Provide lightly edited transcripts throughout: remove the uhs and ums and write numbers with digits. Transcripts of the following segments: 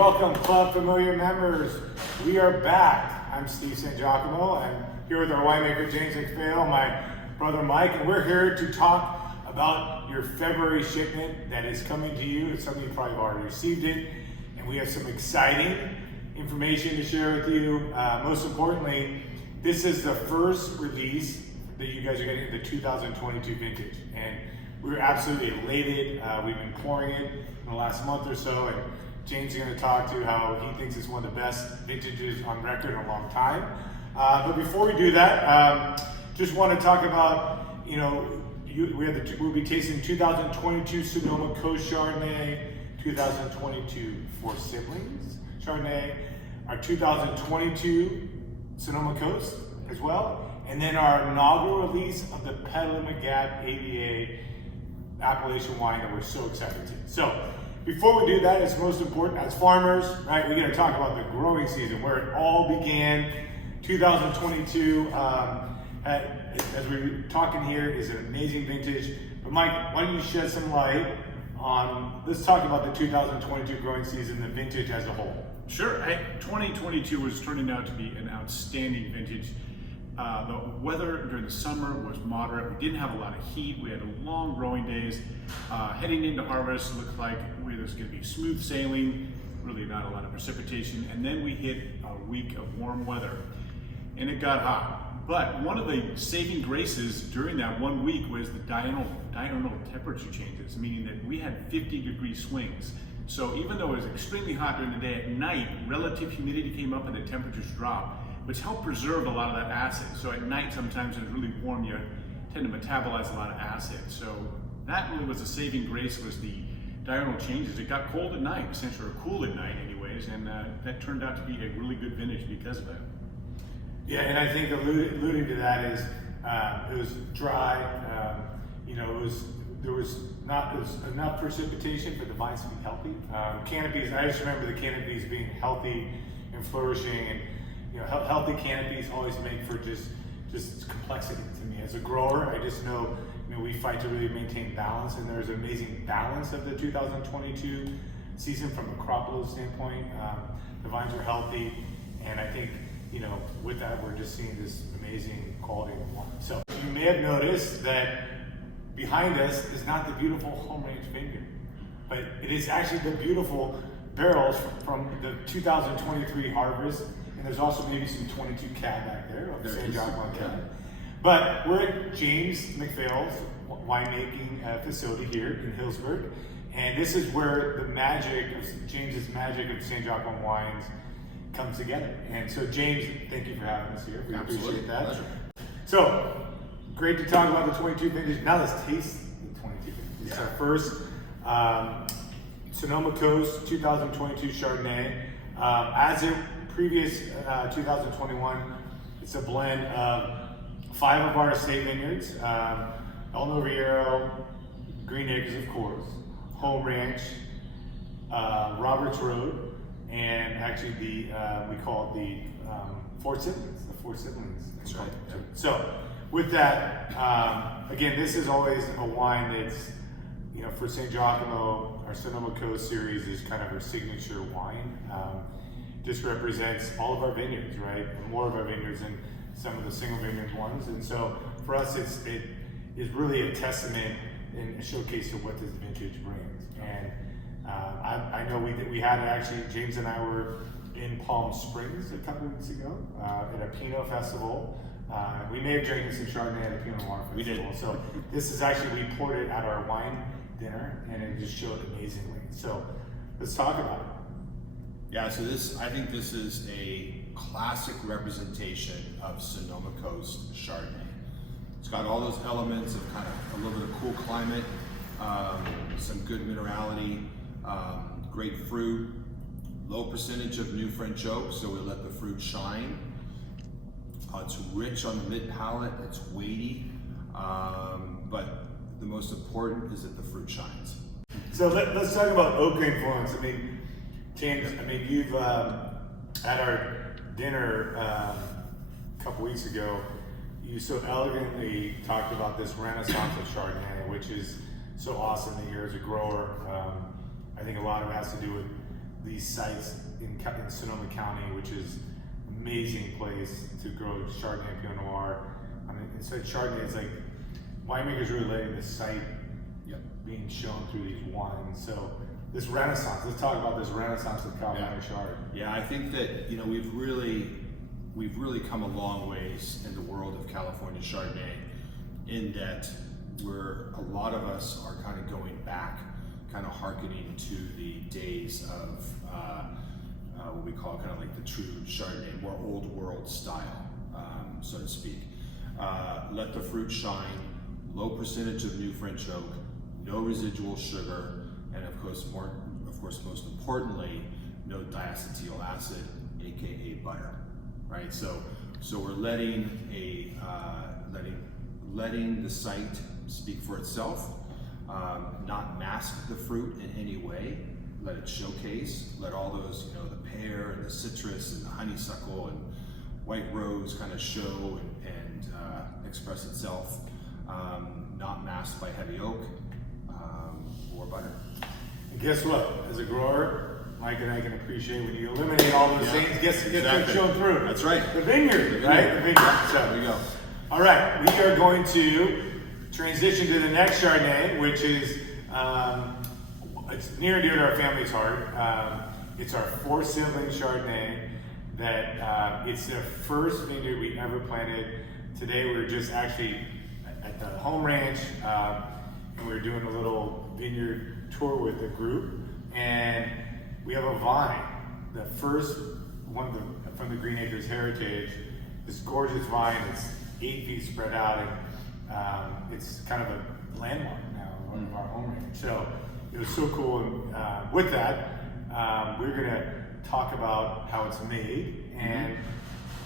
Welcome, Club Familiar members. We are back. I'm Steve Sangiacomo. I'm here with our winemaker, James MacPhail, my brother Mike, and we're here to talk about your February shipment that is coming to you. Some of you probably have already received it, and we have some exciting information to share with you. Most importantly, this is the first release that you guys are getting in the 2022 vintage, and we're absolutely elated. We've been pouring it in the last month or so, and James is going to talk to you how he thinks it's one of the best vintages on record in a long time. But before we do that, just want to talk about, we'll be tasting 2022 Sonoma Coast Chardonnay, 2022 Four Siblings Chardonnay, our 2022 Sonoma Coast as well, and then our inaugural release of the Petaluma Gap ABA Appellation wine that we're so excited to. So, before we do that, it's most important as farmers, right? We got to talk about the growing season, where it all began. 2022, as we're talking here, is an amazing vintage. But Mike, why don't you shed some light on? Let's talk about the 2022 growing season, the vintage as a whole. Sure. 2022 was turning out to be an outstanding vintage. The weather during the summer was moderate. We didn't have a lot of heat. We had long growing days. Heading into harvest, looked like there's going to be smooth sailing, really not a lot of precipitation. And then we hit a week of warm weather, and it got hot. But one of the saving graces during that 1 week was the diurnal temperature changes, meaning that we had 50-degree swings. So even though it was extremely hot during the day, at night, relative humidity came up and the temperatures dropped, which helped preserve a lot of that acid. So at night, sometimes when it's really warm, you tend to metabolize a lot of acid. So that really was a saving grace, was the diurnal changes. It got cold at night, essentially, or cool at night anyways, and that turned out to be a really good vintage because of that. Yeah, and I think alluding to that is it was dry. There was not enough precipitation for the vines to be healthy. Canopies, I just remember the canopies being healthy and flourishing, and healthy canopies always make for just complexity to me. As a grower, I just know, we fight to really maintain balance, and there's an amazing balance of the 2022 season from a crop load standpoint. The vines are healthy, and I think, with that, we're just seeing this amazing quality of wine. So you may have noticed that behind us is not the beautiful home range vineyard, but it is actually the beautiful barrels from the 2023 harvest. And there's also maybe some 22 cab back there of the Sangiacomo Club. But we're at James MacPhail's winemaking facility here in Healdsburg. And this is where the magic of James's magic of Sangiacomo wines comes together. And so James, thank you for having us here. We appreciate that. Pleasure. So, great to talk about the 22 vintage. Now let's taste the 22 vintage. It's our first Sonoma Coast 2022 Chardonnay. As in previous 2021, it's a blend of 5 of our estate vineyards, El Novillero, Green Acres, of course, Home Ranch, Roberts Road, and actually we call it the Four Siblings, the Four Siblings. That's right. Yeah. So with that, again, this is always a wine that's, for Sangiacomo, our Sonoma Coast series is kind of our signature wine. Just represents all of our vineyards, right? And more of our vineyards than some of the single vineyard ones. And so for us, it is really a testament and a showcase of what this vintage brings. And I know we had actually, James and I were in Palm Springs a couple of weeks ago at a Pinot festival. We may have drank some Chardonnay at a Pinot Noir festival. We did. So this is actually, we poured it at our wine dinner, and it just showed amazingly. So let's talk about it. Yeah, so I think this is a classic representation of Sonoma Coast Chardonnay. It's got all those elements of kind of a little bit of cool climate, some good minerality, great fruit, low percentage of new French oak, so we let the fruit shine. It's rich on the mid palate, it's weighty, but the most important is that the fruit shines. So let's talk about oak influence. James, you've at our dinner a couple weeks ago, you so elegantly talked about this renaissance of Chardonnay, which is so awesome to hear as a grower. I think a lot of it has to do with these sites in Sonoma County, which is an amazing place to grow Chardonnay and Pinot Noir. I mean, it's like Chardonnay is like winemakers really letting the site being shown through these wines. So this renaissance, let's talk about this renaissance of California Chard. Yeah, I think that we've really come a long ways in the world of California Chardonnay, in that a lot of us are kind of going back, kind of hearkening to the days of what we call kind of like the true Chardonnay, more old world style, so to speak. Let the fruit shine, low percentage of new French oak, no residual sugar, and of course, most importantly, no diacetyl acid, aka butter, right? So we're letting the site speak for itself, not mask the fruit in any way. Let it showcase. Let all those, the pear and the citrus and the honeysuckle and white rose kind of show and express itself. Not masked by heavy oak or butter. And guess what? As a grower, Mike and I can appreciate when you eliminate all those things, gets shown through. That's right. The vineyard, right? The vineyard. So there we go. All right, we are going to transition to the next Chardonnay, which is it's near and dear to our family's heart. It's our Four Siblings Chardonnay. That it's the first vineyard we ever planted. Today we're just actually at the home ranch, and we're doing a little vineyard tour with the group, and we have a vine, the first one from the Green Acres Heritage. This gorgeous vine. It's 8 feet spread out, and it's kind of a landmark now in one of our home range. So it was so cool. And with that, we're gonna talk about how it's made, and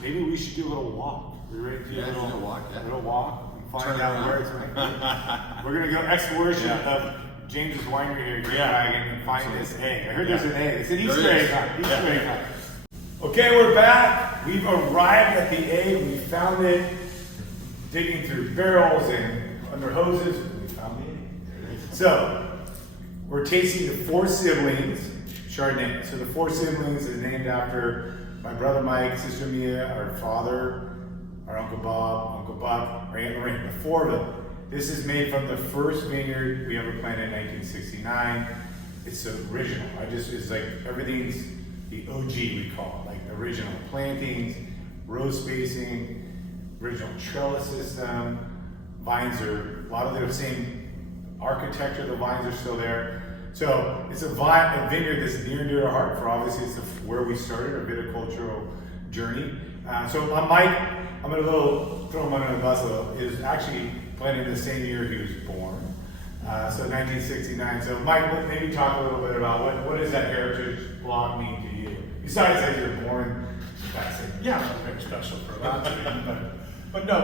maybe we should do a little walk. We ready to do a little walk? Yeah. A little walk and find out where it's made. We're gonna go exploration of James's winery here, Grapewagon, and find this egg. I heard there's an egg. It's an Easter egg hunt. Easter egg hunt. Okay, we're back. We've arrived at the egg. We found it. Digging through barrels and under hoses, we found the egg. So we're tasting the Four Siblings Chardonnay. So the Four Siblings is named after my brother Mike, sister Mia, our father, our Uncle Bob, Uncle Buck, our Aunt Lorraine, the four of them. This is made from the first vineyard we ever planted in 1969. It's the original. It's like everything's the OG, we call it, like the original plantings, row spacing, original trellis system. Vines are, a lot of the same architecture, the vines are still there. So it's a vineyard that's near and dear to our heart, for obviously it's where we started our viticultural journey. So Mike, I'm gonna throw him under the bus a little, is actually planted the same year he was born. So 1969. So Mike, maybe talk a little bit about what does that heritage block mean to you? Besides that you're born that same year. Yeah, it's very special for a lot to me, but no,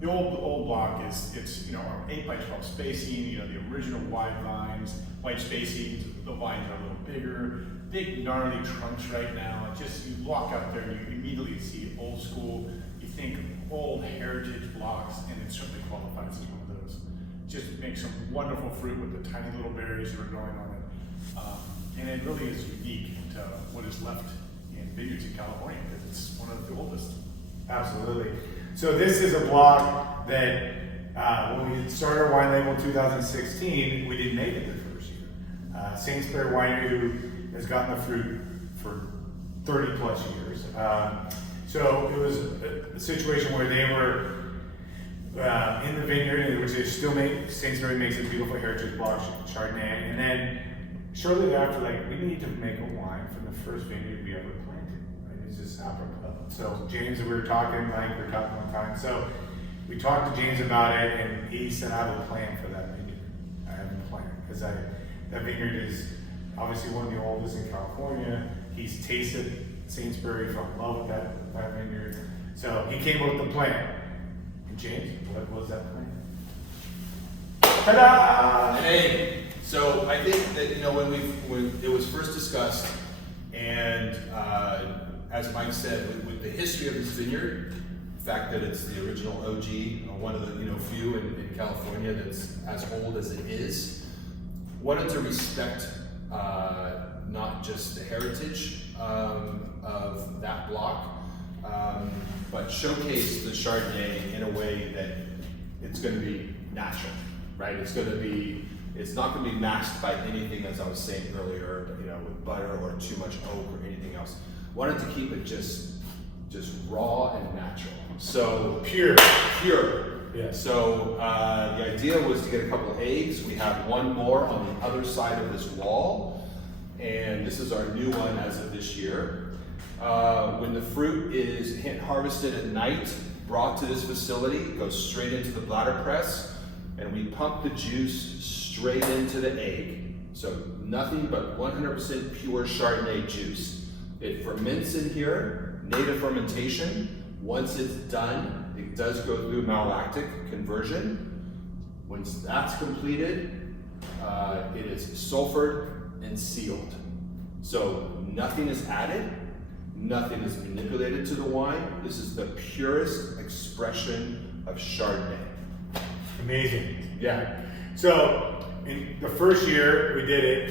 the old block is, it's, our 8 by 12 spacing, the original wide vines, white spacing, the vines are a little bigger, big gnarly trunks right now. You walk up there and you immediately see old school, you think old heritage blocks, and it certainly qualifies as one of those. Just makes some wonderful fruit with the tiny little berries that are growing on it. And it really is unique to what is left in vineyards in California, because it's one of the oldest. Absolutely. So this is a block that when we started our wine label in 2016, we didn't make it the first year. Sainsbury Winery, who has gotten the fruit for 30 plus years. So it was a situation where they were in the vineyard, which they still make. Sainsbury makes a beautiful heritage block Chardonnay, and then shortly after, we need to make a wine from the first vineyard we ever planted. Right? It's just apropos. So James, we were talking, Mike, we were talking one time. So we talked to James about it, and he said, I have a plan for that vineyard. I have a plan, because that vineyard is obviously one of the oldest in California. He's tasted Sainsbury, fell in love with that vineyard. So he came up with the plan. And James, what was that plan? Ta-da! Hey, so I think that when it was first discussed, and as Mike said, with the history of this vineyard, the fact that it's the original OG, one of the few in California that's as old as it is, wanted to respect not just the heritage of that block, but showcase the Chardonnay in a way that it's going to be natural, right? It's not going to be masked by anything, as I was saying earlier, with butter or too much oak or anything else. Wanted to keep it just raw and natural. So pure. Yeah. So the idea was to get a couple of eggs. We have one more on the other side of this wall, and this is our new one as of this year. When the fruit is harvested at night, brought to this facility, it goes straight into the bladder press, and we pump the juice straight into the egg. So nothing but 100% pure Chardonnay juice. It ferments in here, native fermentation. Once it's done, it does go through malolactic conversion. Once that's completed, it is sulfured and sealed. So nothing is added, nothing is manipulated to the wine. This is the purest expression of Chardonnay. Amazing. Yeah. So in the first year we did it,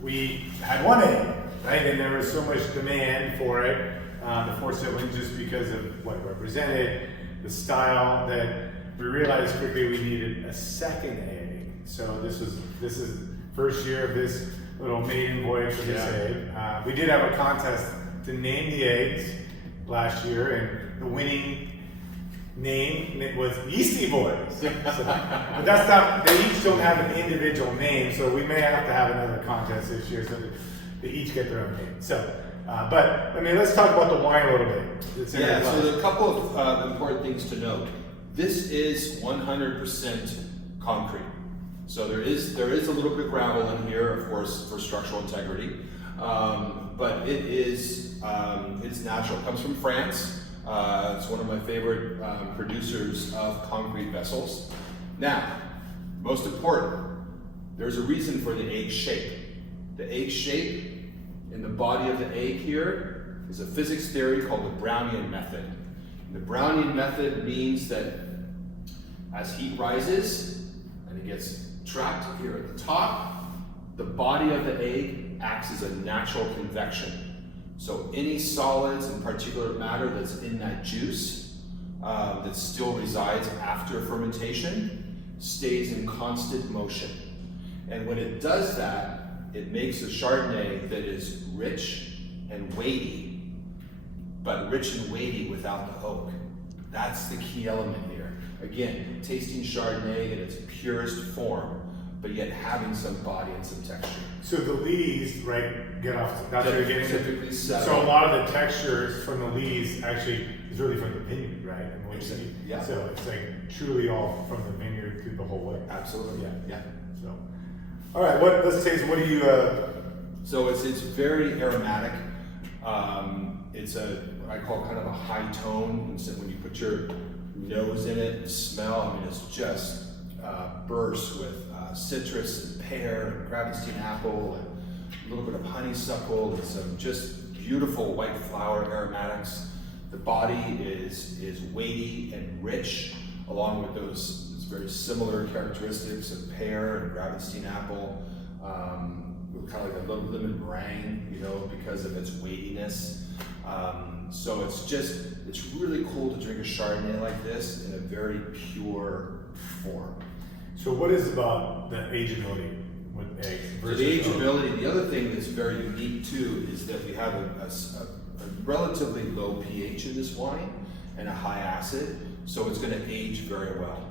we had one egg, right? And there was so much demand for it, the Four Siblings, just because of what it represented, the style, that we realized quickly we needed a second egg. So this is first year of this little maiden voyage for this egg. We did have a contest to name the eggs last year, and the winning name was Yeasty Boys. But that's not, they each don't have an individual name, so we may have to have another contest this year so that they each get their own name. So, but I mean, let's talk about the wine a little bit. So there's a couple of important things to note. This is 100% concrete. So there is a little bit of gravel in here, of course, for structural integrity, but it's natural. It comes from France. It's one of my favorite producers of concrete vessels. Now, most important, there's a reason for the egg shape. The egg shape in the body of the egg here is a physics theory called the Brownian method. And the Brownian method means that as heat rises and it gets trapped here at the top, the body of the egg acts as a natural convection. So any solids and particulate matter that's in that juice that still resides after fermentation stays in constant motion. And when it does that, it makes a Chardonnay that is rich and weighty, but rich and weighty without the oak. That's the key element here. Again, tasting Chardonnay in its purest form, but yet having some body and some texture. So the lees, right, get off, that's what you're getting typically to. settle. So a lot of the textures from the lees actually is really from the vineyard, right? And what you Exactly. see. Yeah. So it's like truly all from the vineyard through the whole way. Absolutely. Yeah. Yeah. So, all right, let's taste, what do you, So it's very aromatic. It's what I call kind of a high tone. So when you put your nose in it, the smell, I mean, it's just bursts with citrus and pear and Grapewagon apple and a little bit of honeysuckle and some just beautiful white flower aromatics. The body is weighty and rich, along with those very similar characteristics of pear and Grapewagon apple. Kind of like a little lemon meringue, because of its weightiness. So it's really cool to drink a Chardonnay like this in a very pure form. so what is about the ageability with eggs? So the ageability, the other thing that's very unique too is that we have a relatively low pH in this wine and a high acid, so it's going to age very well.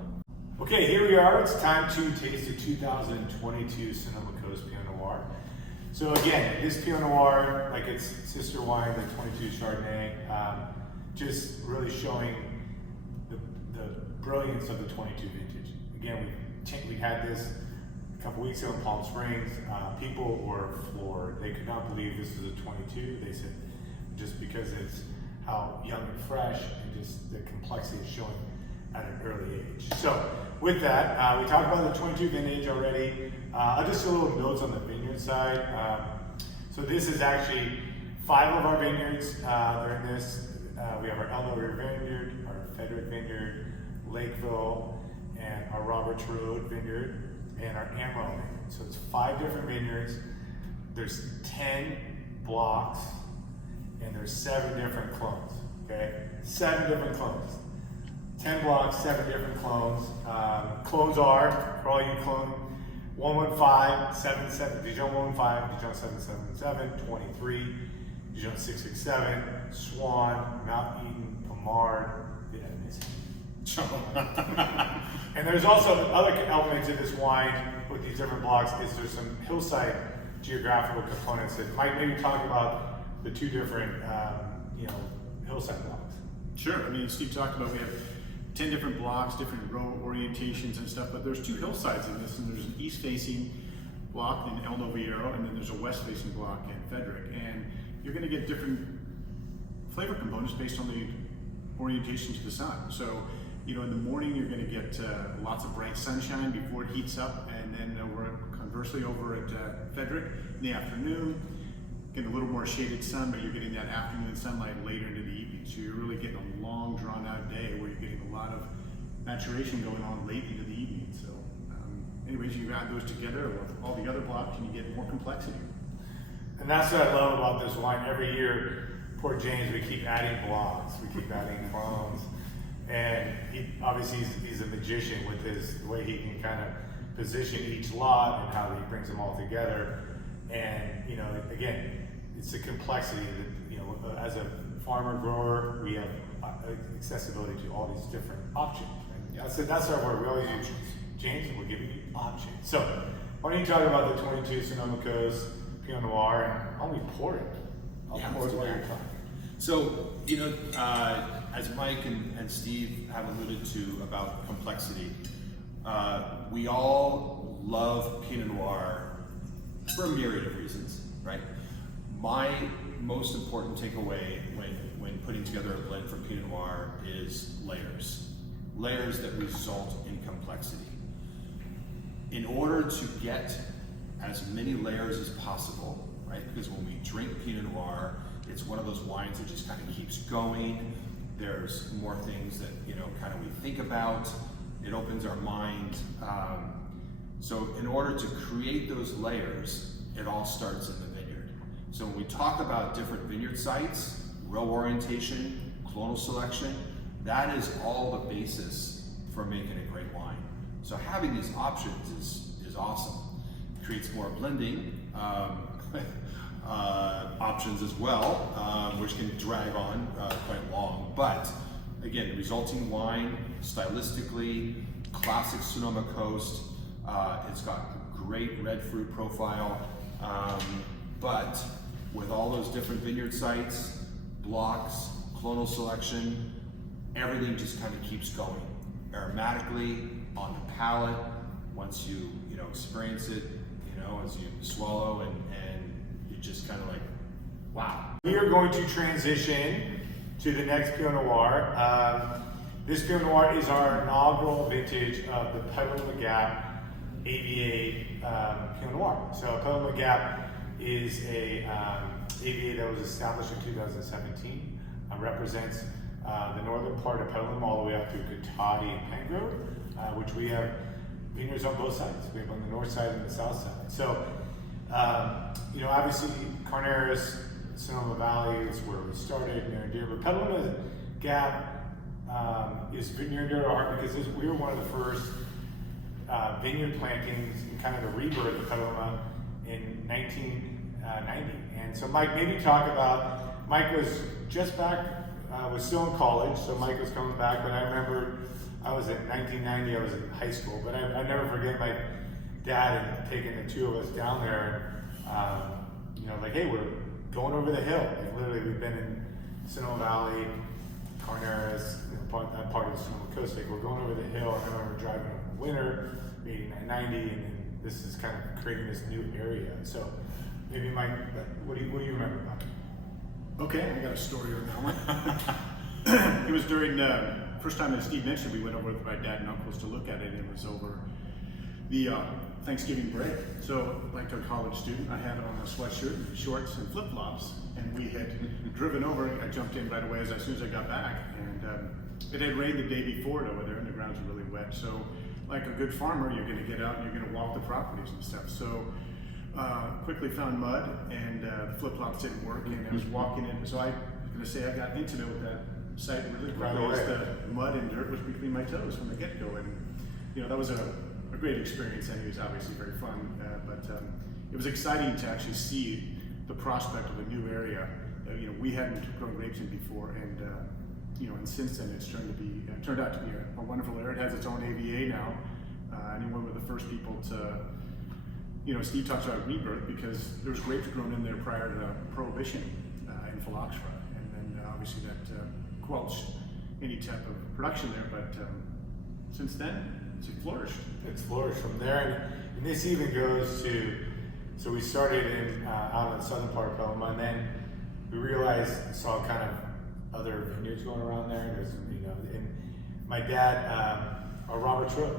Okay, here we are. It's time to taste the 2022 Sonoma Coast Pinot Noir. So again, this Pinot Noir, like its sister wine, the 22 Chardonnay, just really showing the brilliance of the 22 vintage. Again, we had this a couple weeks ago in Palm Springs. People were floored. They could not believe this was a 22. They said, just because it's how young and fresh and just the complexity is showing at an early age. So with that, we talked about the 22 vintage already. I'll just do a little notes on the vineyard side. So this is actually 5 of our vineyards. They're in this. We have our Elmo River Vineyard, our Frederick Vineyard, Lakeville, and our Roberts Road Vineyard, and our Amarillo Vineyard. So it's 5 different vineyards. there's 10 blocks and there's 7 different clones, okay? 7 different clones. 10 blocks, 7 different clones. Clones are, for all you clone, 115, 77, Dijon 115, Dijon 777, 23, Dijon 667, Swan, Mount Eden, Pomard, did I miss it? And there's also other elements in this wine with these different blocks is there's some hillside geographical components that might maybe talk about the 2 different, hillside blocks. Sure. I mean, Steve talked about we have 10 different blocks, different row orientations and stuff, but there's 2 hillsides in this, and there's an east-facing block in El Noviero, and then there's a west-facing block in Frederick, and you're going to get different flavor components based on the orientation to the sun. So, in the morning you're going to get lots of bright sunshine before it heats up, and then conversely over at Frederick in the afternoon, getting a little more shaded sun, but you're getting that afternoon sunlight later into the evening. So you're really getting a long, drawn-out day where you're getting a lot of maturation going on late into the evening. So, anyways, you add those together with all the other blocks, and you get more complexity. And that's what I love about this wine. Every year, poor James, we keep adding blocks, we keep adding clones, and he's a magician with the way he can kind of position each lot and how he brings them all together. And again, it's the complexity that as a farmer grower, we have accessibility to all these different options. And that's our word. We always use James, and we're giving you options. So why don't you talk about the 22 Sonoma Coast Pinot Noir, and why don't we pour it? I'll pour it while you're talking. So, as Mike and Steve have alluded to about complexity, we all love Pinot Noir for a myriad of reasons, right? My most important takeaway when putting together a blend for Pinot Noir is layers. Layers that result in complexity. In order to get as many layers as possible, right? Because when we drink Pinot Noir, it's one of those wines that just kind of keeps going. There's more things that, kind of we think about. It opens our mind. So in order to create those layers, it all starts in the vineyard. So when we talk about different vineyard sites, row orientation, clonal selection, that is all the basis for making a great wine. So having these options is awesome. It creates more blending options as well, which can drag on quite long. But again, the resulting wine, stylistically, classic Sonoma Coast. It's got great red fruit profile, but with all those different vineyard sites, blocks, clonal selection, everything just kind of keeps going. Aromatically, on the palate, once you experience it, as you swallow, and you just kind of like, wow. We are going to transition to the next Pinot Noir. This Pinot Noir is our inaugural vintage of the Petaluma Gap AVA Pinot Noir. So Petaluma Gap is a AVA that was established in 2017. Represents the northern part of Petaluma all the way up to Cotati and Pangrove, which we have vineyards on both sides. We have on the north side and the south side. So, obviously Carneros, Sonoma Valley is where we started, near and dear. But Petaluma Gap is near and dear to our heart because we were one of the first vineyard plantings in kind of the rebirth of Petaluma in 1990. And so Mike, maybe talk about, Mike was just back, was still in college, so Mike was coming back, but I remember I was in 1990, I was in high school, but I never forget my dad and taking the 2 of us down there, like, hey, we're going over the hill. Like, literally, we've been in Sonoma Valley, Carneros, that part of the Sonoma Coast. Like, we're going over the hill. I remember driving in the winter, 89, 90, and then this is kind of creating this new area. So, maybe Mike, what do you remember about it? Okay, I got a story on that one. It was during first time that Steve mentioned, we went over with my dad and uncles to look at it, and it was over the Thanksgiving break. So, like a college student, I had on a sweatshirt, shorts, and flip-flops, and we had driven over. I jumped in right away as soon as I got back, and it had rained the day before over there, and the grounds were really wet. So, like a good farmer, you're going to get out and you're going to walk the properties and stuff. So, quickly found mud, and the flip-flops didn't work, and I was walking in. So I'm going to say I got intimate with that site really Right quickly, as away. the mud and dirt was between my toes from the get-go. And that was a great experience, and it was obviously very fun. But it was exciting to actually see the prospect of a new area. We hadn't grown grapes in before, and and since then it's turned out to be a wonderful area. It has its own AVA now. And one of the first people to, Steve talks about rebirth because there was grapes grown in there prior to Prohibition in phylloxera, and then obviously that quelched any type of production there. But since then, it's flourished. It's flourished from there, and this even goes to. So we started out in the southern part of Petaluma, and then we saw kind of other vineyards going around there. And there's, and my dad, a Robert Trout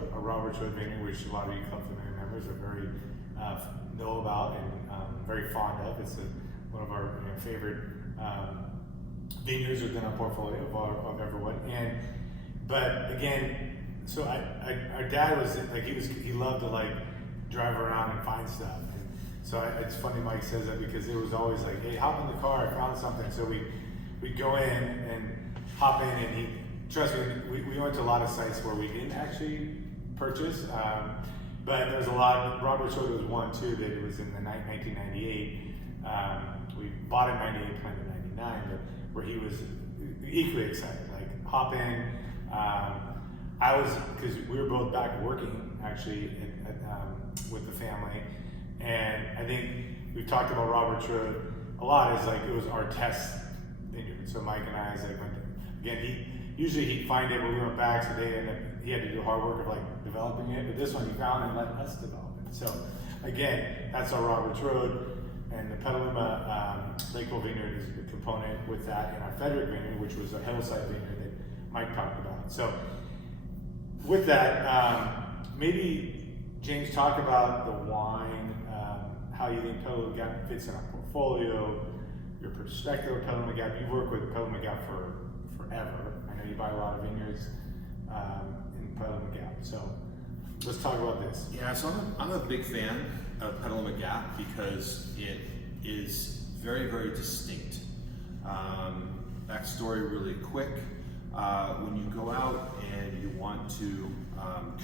vineyard, which a lot of you Club Famiglia members are very know about and very fond of. It's one of our favorite vineyards within our portfolio of everyone. But again, so our dad was like he loved to like drive around and find stuff. And so it's funny Mike says that because it was always like, hey, hop in the car, I found something. So we'd go in and hop in, and trust me, we went to a lot of sites where we didn't actually purchase, but there's a lot. Robert Trout was one too, that it was in the 1998. We bought it in 98, planned in 99, but where he was equally excited, like hop in. I was, because we were both back working actually with the family, and I think we've talked about Robert Trout a lot. Is like it was our test vineyard. So Mike and I, he'd find it when we went back, so he had to do the hard work of like developing it. But this one he found and let us develop it. So again, that's our Robert Trout, and the Petaluma Lakeville vineyard is a component with that, and our Frederick vineyard, which was a hillside vineyard that Mike talked about. So with that, maybe James, talk about the wine, how you think Petaluma Gap fits in our portfolio, your perspective of Petaluma Gap. You've worked with Petaluma Gap for forever. I know you buy a lot of vineyards in Petaluma Gap. So let's talk about this. Yeah, so I'm a big fan of Petaluma Gap because it is very, very distinct. Backstory really quick. When you go out and you want to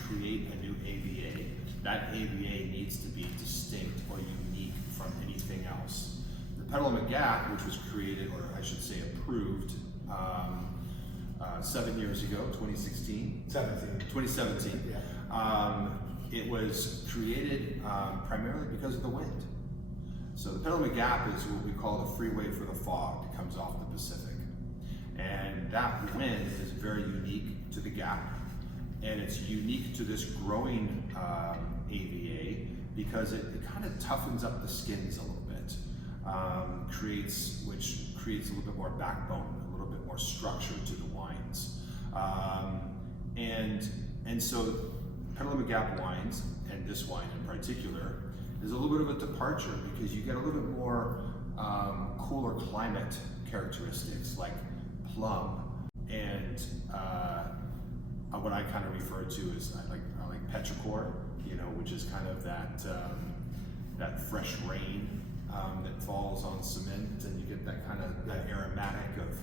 create a new AVA, that AVA needs to be distinct or unique from anything else. The Petaluma Gap, which was created, or I should say approved, 7 years ago, 2016? 2017. Yeah. It was created primarily because of the wind. So the Petaluma Gap is what we call the freeway for the fog that comes off the Pacific. And that wind is very unique to the Gap, and it's unique to this growing AVA because it kind of toughens up the skins a little bit, which creates a little bit more backbone, a little bit more structure to the wines. And so Petaluma Gap wines, and this wine in particular, is a little bit of a departure because you get a little bit more cooler climate characteristics like plum, and what I kind of refer to as I like petrichor, which is kind of that fresh rain that falls on cement, and you get that kind of that aromatic of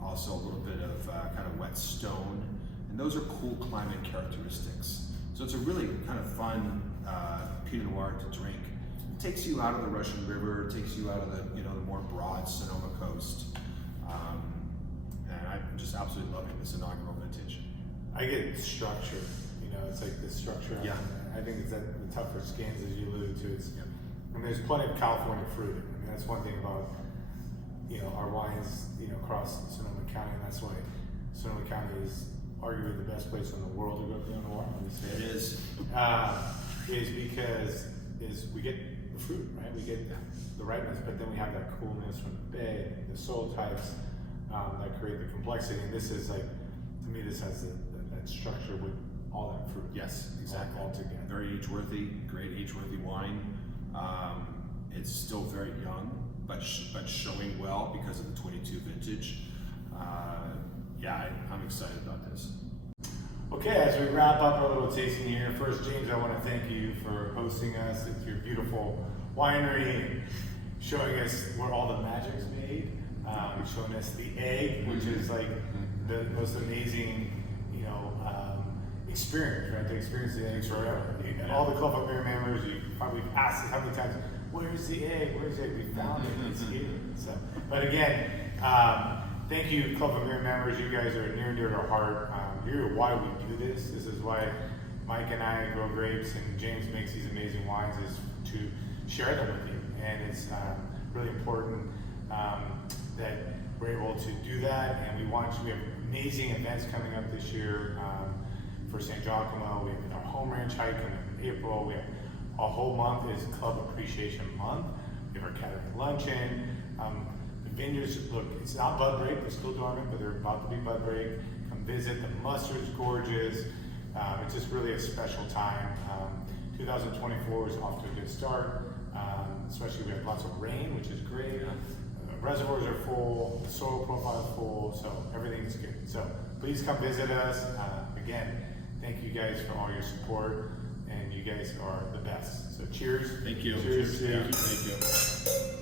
also a little bit of kind of wet stone, and those are cool climate characteristics. So it's a really kind of fun Pinot Noir to drink. It takes you out of the Russian River, it takes you out of the the more broad Sonoma Coast. And I'm just absolutely loving this inaugural vintage. I get structure, it's like the structure. Yeah. I think it's that the tougher skins, as you alluded to. And there's plenty of California fruit. I mean, that's one thing about, our wines, across Sonoma County, and that's why Sonoma County is arguably the best place in the world to grow Pinot Noir. It is. Is because we get the fruit, right? We get the ripeness, but then we have that coolness from the bay, the soil types that create the complexity. And this is like, to me, this has that structure with all that fruit. Yes, exactly. All together. Very age-worthy, great age-worthy wine. It's still very young, but showing well because of the 22 vintage. I'm excited about this. Okay, as we wrap up our little tasting here, first, James, I want to thank you for hosting us at your beautiful winery and showing us where all the magic's made. Showing us the egg, which is like the most amazing, experience, right? To experience the eggs forever. All the Club Famiglia members, you probably asked us how many times, where's the egg? Where's the egg? We found it. It's here. So, but again, thank you, Club Famiglia members. You guys are near and dear to our heart. You're why we do this. This is why Mike and I grow grapes, and James makes these amazing wines, is to share them with you. And it's really important that we're able to do that. And we have amazing events coming up this year. For Sangiacomo, we have our home ranch hike coming up in April. We have a whole month is Club Appreciation Month. We have our catering luncheon. The vineyards, look, it's not bud break, they're still dormant, but they're about to be bud break. Come visit, the mustard's gorgeous. It's just really a special time. 2024 is off to a good start, especially we have lots of rain, which is great. Reservoirs are full, the soil profile is full, so everything's good. So please come visit us. Again, thank you guys for all your support, and you guys are the best. So cheers. Thank you. Cheers. Thank you.